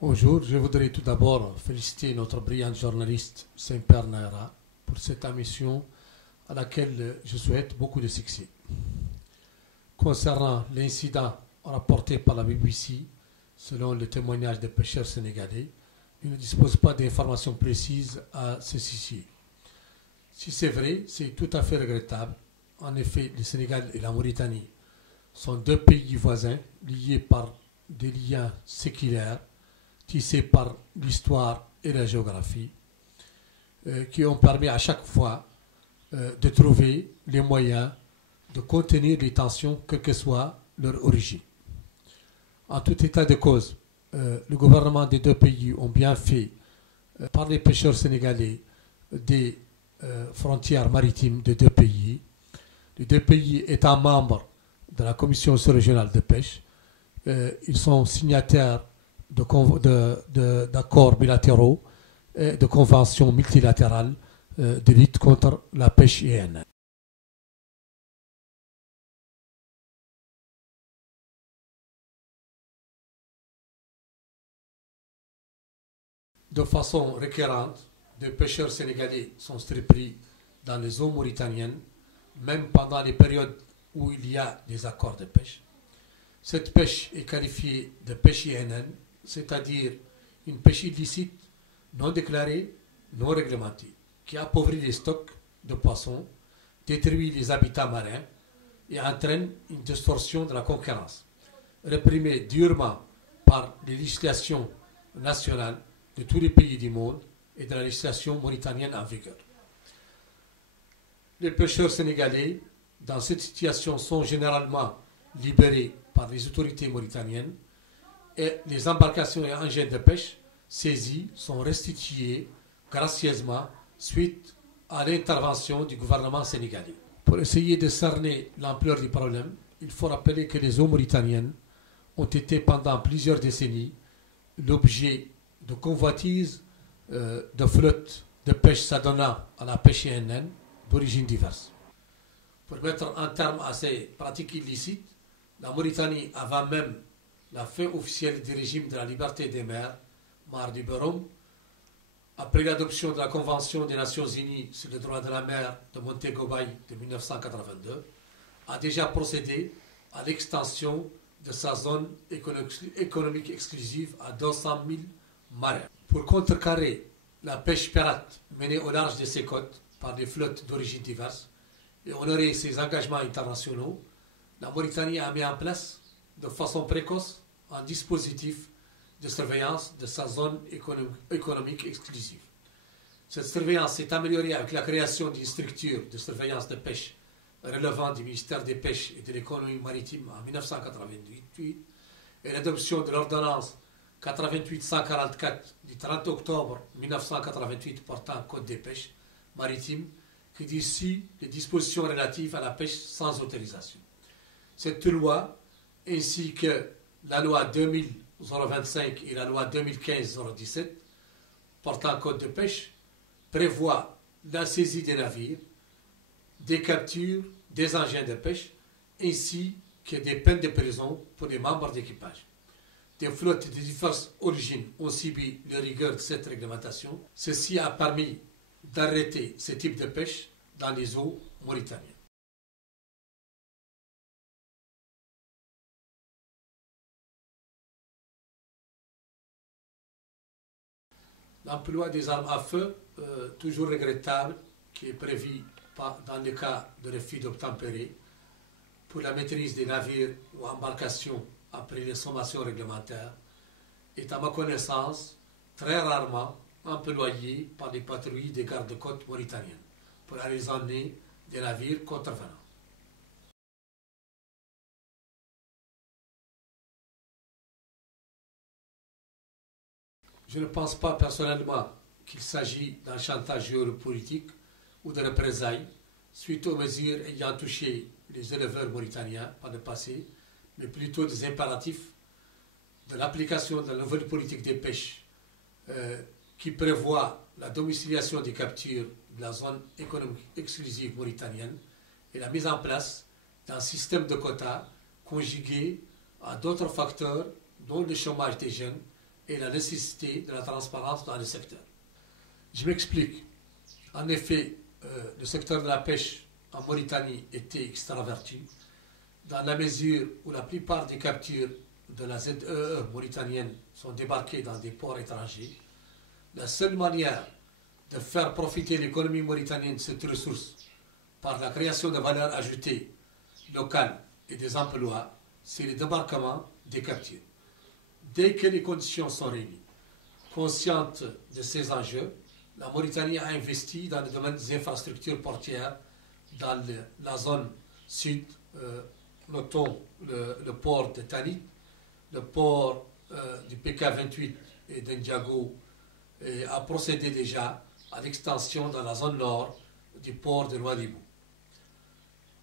Bonjour, je voudrais tout d'abord féliciter notre brillante journaliste Saint-Père Naira pour cette émission à laquelle je souhaite beaucoup de succès. Concernant l'incident rapporté par la BBC, selon le témoignage des pêcheurs sénégalais, il ne dispose pas d'informations précises à ce sujet. Si c'est vrai, c'est tout à fait regrettable. En effet, le Sénégal et la Mauritanie sont deux pays voisins liés par des liens séculaires tissés par l'histoire et la géographie, qui ont permis à chaque fois de trouver les moyens de contenir les tensions, quelle que soit leur origine. En tout état de cause, le gouvernement des deux pays ont bien fait, par les pêcheurs sénégalais, des frontières maritimes des deux pays. Les deux pays étant membres de la Commission sous-régionale de pêche, ils sont signataires d'accords bilatéraux et de conventions multilatérales de lutte contre la pêche INN. De façon récurrente, des pêcheurs sénégalais sont surpris dans les eaux mauritaniennes, même pendant les périodes où il y a des accords de pêche. Cette pêche est qualifiée de pêche INN, c'est-à-dire une pêche illicite, non déclarée, non réglementée, qui appauvrit les stocks de poissons, détruit les habitats marins et entraîne une distorsion de la concurrence, réprimée durement par les législations nationales de tous les pays du monde et de la législation mauritanienne en vigueur. Les pêcheurs sénégalais, dans cette situation, sont généralement libérés par les autorités mauritaniennes et les embarcations et engins de pêche saisis sont restitués gracieusement suite à l'intervention du gouvernement sénégalais. Pour essayer de cerner l'ampleur du problème, il faut rappeler que les eaux mauritaniennes ont été pendant plusieurs décennies l'objet de convoitises de flottes de pêche s'adonnant à la pêche INN d'origines diverses. Pour mettre un terme à ces pratiques illicites, la Mauritanie, avant même la fin officielle du régime de la liberté des mers, Mar du Berum, après l'adoption de la Convention des Nations Unies sur le droit de la mer de Montego Bay de 1982, a déjà procédé à l'extension de sa zone économique exclusive à 200 000 marins. Pour contrecarrer la pêche pirate menée au large de ses côtes par des flottes d'origines diverses et honorer ses engagements internationaux, la Mauritanie a mis en place de façon précoce un dispositif de surveillance de sa zone économique exclusive. Cette surveillance s'est améliorée avec la création d'une structure de surveillance de pêche relevant du ministère des Pêches et de l'économie maritime en 1988 et l'adoption de l'ordonnance 88-144 du 30 octobre 1988 portant code des pêches maritimes qui dissout les dispositions relatives à la pêche sans autorisation. Cette loi, ainsi que la loi 2000-025 et la loi 2015-017 portant code de pêche, prévoit la saisie des navires, des captures, des engins de pêche, ainsi que des peines de prison pour les membres d'équipage. Des flottes de diverses origines ont subi les rigueurs de cette réglementation. Ceci a permis d'arrêter ce type de pêche dans les eaux mauritaniennes. L'emploi des armes à feu, toujours regrettable, qui est prévu dans le cas de refus d'obtempérer, pour la maîtrise des navires ou embarcations après les sommations réglementaires, est à ma connaissance très rarement employé par les patrouilles des gardes-côtes mauritaniennes pour arraisonner des navires contrevenants. Je ne pense pas personnellement qu'il s'agit d'un chantage géopolitique ou de représailles suite aux mesures ayant touché les éleveurs mauritaniens par le passé, mais plutôt des impératifs de l'application de la nouvelle politique des pêches qui prévoit la domiciliation des captures de la zone économique exclusive mauritanienne et la mise en place d'un système de quotas conjugué à d'autres facteurs dont le chômage des jeunes et la nécessité de la transparence dans le secteur. Je m'explique. En effet, le secteur de la pêche en Mauritanie était extraverti, dans la mesure où la plupart des captures de la ZEE mauritanienne sont débarquées dans des ports étrangers. La seule manière de faire profiter l'économie mauritanienne de cette ressource par la création de valeur ajoutée locale et des emplois, c'est le débarquement des captures. Dès que les conditions sont réunies, consciente de ces enjeux, la Mauritanie a investi dans le domaine des infrastructures portières dans la zone sud, notons le port de Tanit, le port du PK28 et d'Indjago, et a procédé déjà à l'extension dans la zone nord du port de Nouadhibou.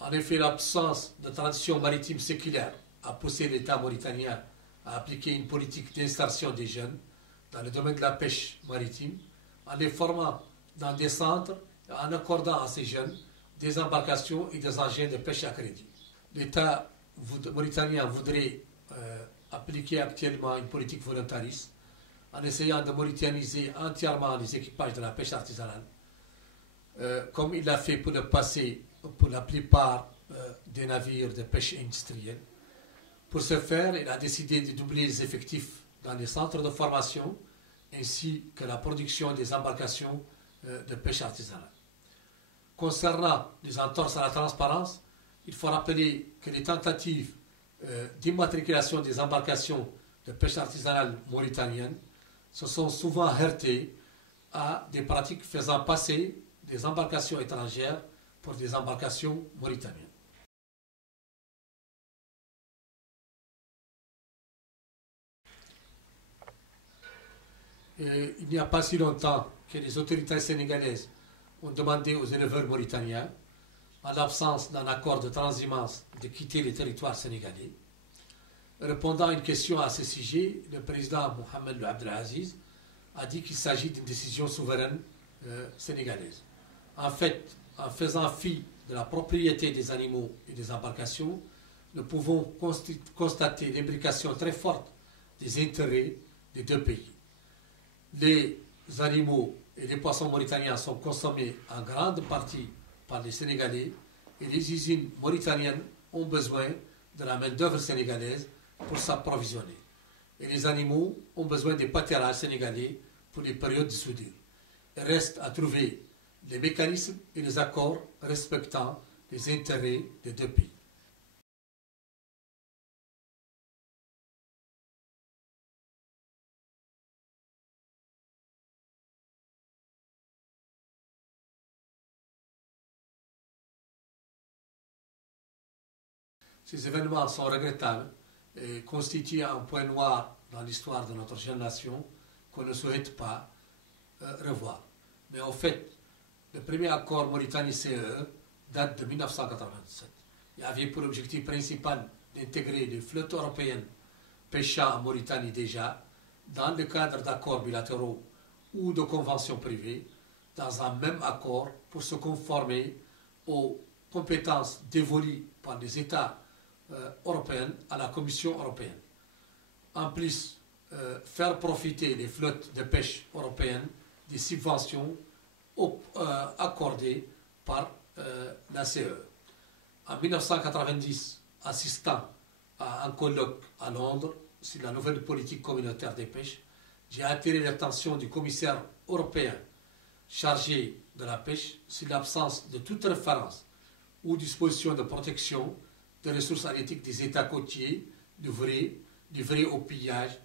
En effet, l'absence de tradition maritime séculaire a poussé l'État mauritanien à appliquer une politique d'insertion des jeunes dans le domaine de la pêche maritime, en les formant dans des centres et en accordant à ces jeunes des embarcations et des engins de pêche à crédit. L'État mauritanien voudrait appliquer actuellement une politique volontariste en essayant de mauritaniser entièrement les équipages de la pêche artisanale, comme il l'a fait pour le passé pour la plupart des navires de pêche industrielle. Pour ce faire, il a décidé de doubler les effectifs dans les centres de formation ainsi que la production des embarcations de pêche artisanale. Concernant les entorses à la transparence, il faut rappeler que les tentatives d'immatriculation des embarcations de pêche artisanale mauritanienne se sont souvent heurtées à des pratiques faisant passer des embarcations étrangères pour des embarcations mauritaniennes. Et il n'y a pas si longtemps que les autorités sénégalaises ont demandé aux éleveurs mauritaniens, en l'absence d'un accord de transhumance, de quitter le territoire sénégalais. Répondant à une question à ce sujet, le président Mohamed Abdelaziz a dit qu'il s'agit d'une décision souveraine sénégalaise. En fait, en faisant fi de la propriété des animaux et des embarcations, nous pouvons constater l'imbrication très forte des intérêts des deux pays. Les animaux et les poissons mauritaniens sont consommés en grande partie par les Sénégalais et les usines mauritaniennes ont besoin de la main-d'œuvre sénégalaise pour s'approvisionner. Et les animaux ont besoin des pâturages sénégalais pour les périodes de soudure. Il reste à trouver les mécanismes et les accords respectant les intérêts des deux pays. Ces événements sont regrettables et constituent un point noir dans l'histoire de notre jeune nation qu'on ne souhaite pas revoir. Mais en fait, le premier accord Mauritanie-CEE date de 1987. Il avait pour objectif principal d'intégrer les flottes européennes pêchant en Mauritanie déjà dans le cadre d'accords bilatéraux ou de conventions privées dans un même accord pour se conformer aux compétences dévolues par les États européens à la Commission européenne. En plus, faire profiter les flottes de pêche européennes des subventions accordées par la CE. En 1990, assistant à un colloque à Londres sur la nouvelle politique communautaire des pêches, j'ai attiré l'attention du commissaire européen chargé de la pêche sur l'absence de toute référence ou disposition de protection des ressources halieutiques des États côtiers livrés au pillage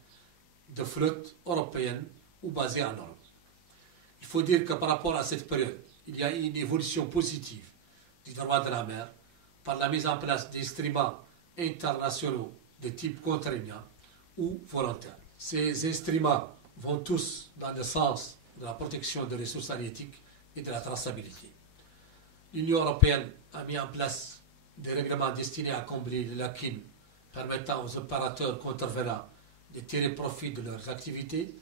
de flottes européennes ou basées en Europe. Il faut dire que par rapport à cette période, il y a eu une évolution positive du droit de la mer par la mise en place d'instruments internationaux de type contraignant ou volontaire. Ces instruments vont tous dans le sens de la protection des ressources halieutiques et de la traçabilité. L'Union européenne a mis en place des règlements destinés à combler les lacunes permettant aux opérateurs contrevenants de tirer profit de leurs activités.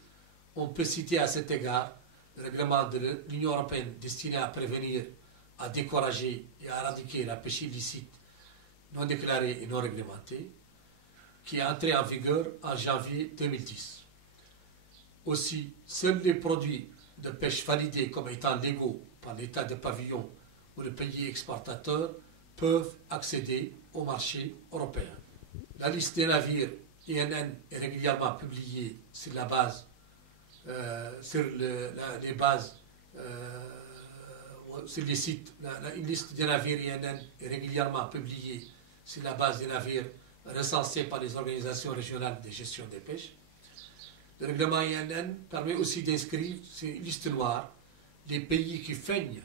On peut citer à cet égard le règlement de l'Union européenne destiné à prévenir, à décourager et à éradiquer la pêche illicite non déclarée et non réglementée, qui est entré en vigueur en janvier 2010. Aussi, seuls les produits de pêche validés comme étant légaux par l'État de pavillon ou le pays exportateur peuvent accéder au marché européen. La liste des navires INN est régulièrement publiée sur la base, les bases, sur les sites. Une liste des navires INN est régulièrement publiée sur la base des navires recensés par les organisations régionales de gestion des pêches. Le règlement INN permet aussi d'inscrire sur une liste noire les pays qui feignent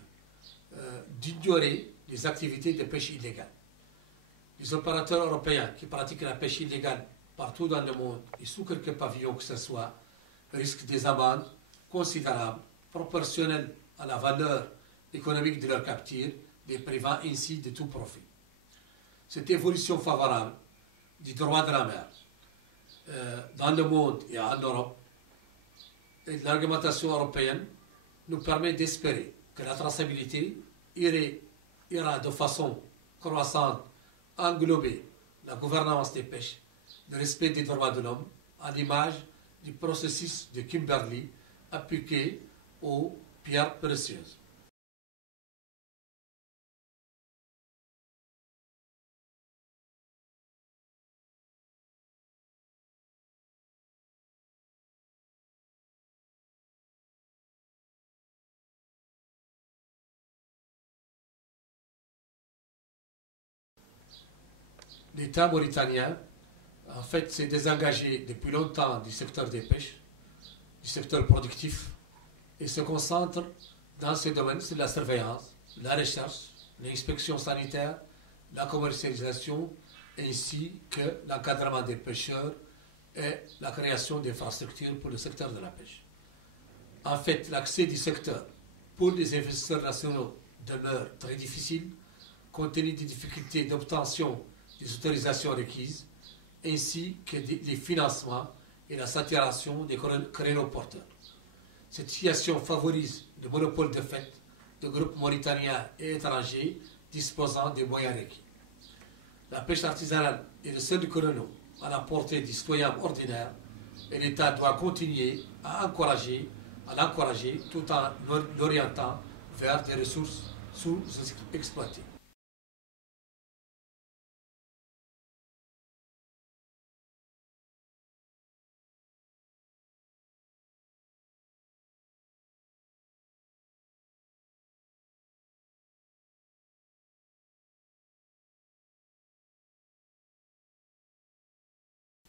d'ignorer les activités de pêche illégale. Les opérateurs européens qui pratiquent la pêche illégale partout dans le monde et sous quelque pavillon que ce soit risquent des amendes considérables, proportionnelles à la valeur économique de leur capture, les privant ainsi de tout profit. Cette évolution favorable du droit de la mer dans le monde et en Europe et de l'argumentation européenne nous permet d'espérer que la traçabilité ira de façon croissante englober la gouvernance des pêches, le respect des droits de l'homme, à l'image du processus de Kimberley appliqué aux pierres précieuses. L'État mauritanien, en fait, s'est désengagé depuis longtemps du secteur des pêches, du secteur productif, et se concentre dans ces domaines sur la surveillance, la recherche, l'inspection sanitaire, la commercialisation, ainsi que l'encadrement des pêcheurs et la création d'infrastructures pour le secteur de la pêche. En fait, l'accès du secteur pour les investisseurs nationaux demeure très difficile, compte tenu des difficultés d'obtention des autorisations requises, ainsi que des financements et la saturation des créneaux porteurs. Cette situation favorise le monopole de fait de groupes mauritaniens et étrangers disposant des moyens requis. La pêche artisanale est le seul créneau à la portée des citoyens ordinaires et l'État doit continuer à l'encourager tout en l'orientant vers des ressources sous-exploitées.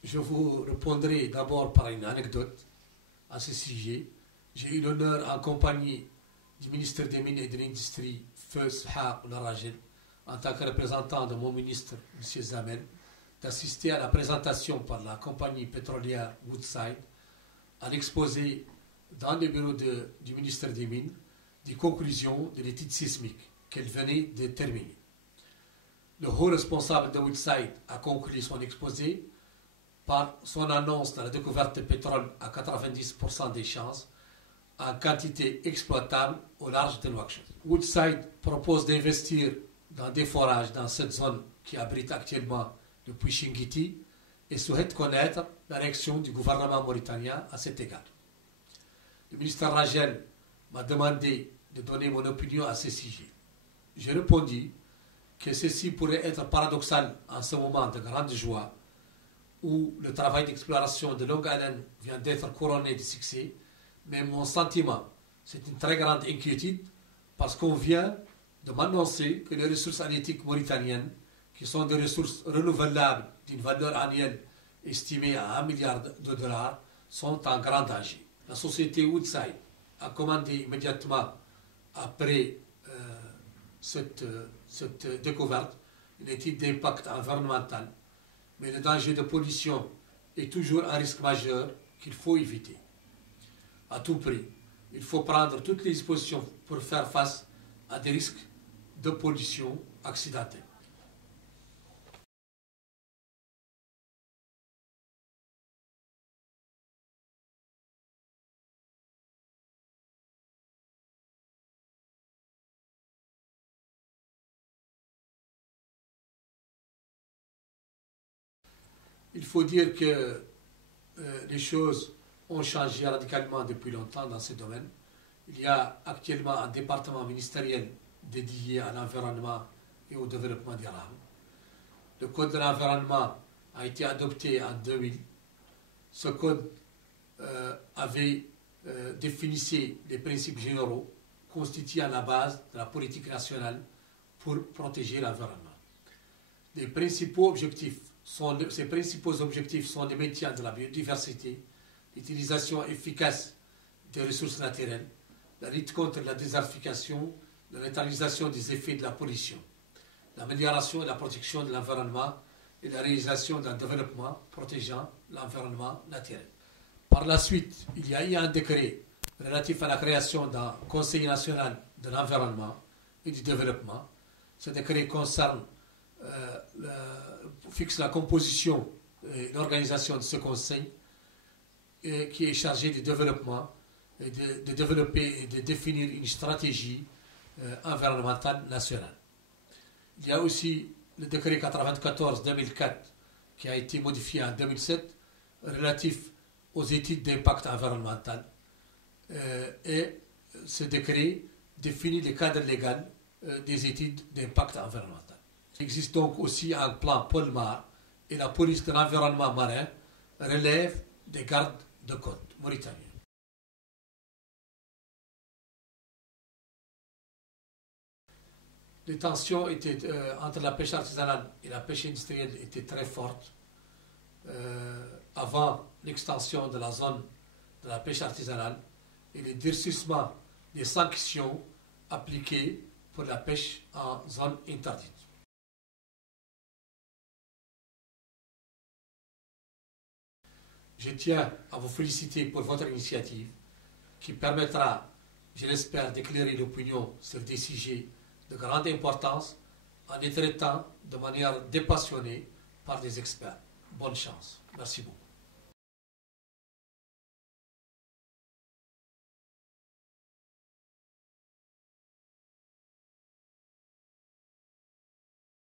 Je vous répondrai d'abord par une anecdote à ce sujet. J'ai eu l'honneur, en compagnie du ministre des Mines et de l'Industrie, Feu Sahar Larajel, en tant que représentant de mon ministre, M. Zamel, d'assister à la présentation par la compagnie pétrolière Woodside, à l'exposé dans le bureau du ministre des Mines des conclusions de l'étude sismique qu'elle venait de terminer. Le haut responsable de Woodside a conclu son exposé par son annonce de la découverte de pétrole à 90% des chances en quantité exploitable au large de Nouakchott. Woodside propose d'investir dans des forages dans cette zone qui abrite actuellement le puits Chingiti et souhaite connaître la réaction du gouvernement mauritanien à cet égard. Le ministre Rajel m'a demandé de donner mon opinion à ce sujet. J'ai répondu que ceci pourrait être paradoxal en ce moment de grande joie où le travail d'exploration de longue haleine vient d'être couronné de succès, mais mon sentiment, c'est une très grande inquiétude parce qu'on vient de m'annoncer que les ressources halieutiques mauritaniennes, qui sont des ressources renouvelables d'une valeur annuelle estimée à 1 milliard de dollars, sont en grand danger. La société Woodside a commandé immédiatement après cette découverte une étude d'impact environnemental, mais le danger de pollution est toujours un risque majeur qu'il faut éviter. À tout prix, il faut prendre toutes les dispositions pour faire face à des risques de pollution accidentelle. Il faut dire que les choses ont changé radicalement depuis longtemps dans ce domaine. Il y a actuellement un département ministériel dédié à l'environnement et au développement durable. Le Code de l'environnement a été adopté en 2000. Ce code avait définissait les principes généraux constituant la base de la politique nationale pour protéger l'environnement. Ces principaux objectifs sont le maintien de la biodiversité, l'utilisation efficace des ressources naturelles, la lutte contre la désertification, la neutralisation des effets de la pollution, l'amélioration et la protection de l'environnement et la réalisation d'un développement protégeant l'environnement naturel. Par la suite, il y a eu un décret relatif à la création d'un Conseil national de l'environnement et du développement. Ce décret fixe la composition et l'organisation de ce conseil qui est chargé du développement, et de développer et de définir une stratégie environnementale nationale. Il y a aussi le décret 94-2004 qui a été modifié en 2007 relatif aux études d'impact environnemental. Et ce décret définit le cadre légal des études d'impact environnemental. Il existe donc aussi un plan Polmar et la police de l'environnement marin relève des gardes de côte mauritaniens. Les tensions entre la pêche artisanale et la pêche industrielle étaient très fortes avant l'extension de la zone de la pêche artisanale et le durcissement des sanctions appliquées pour la pêche en zone interdite. Je tiens à vous féliciter pour votre initiative qui permettra, je l'espère, d'éclairer l'opinion sur des sujets de grande importance en les traitant de manière dépassionnée par des experts. Bonne chance. Merci beaucoup.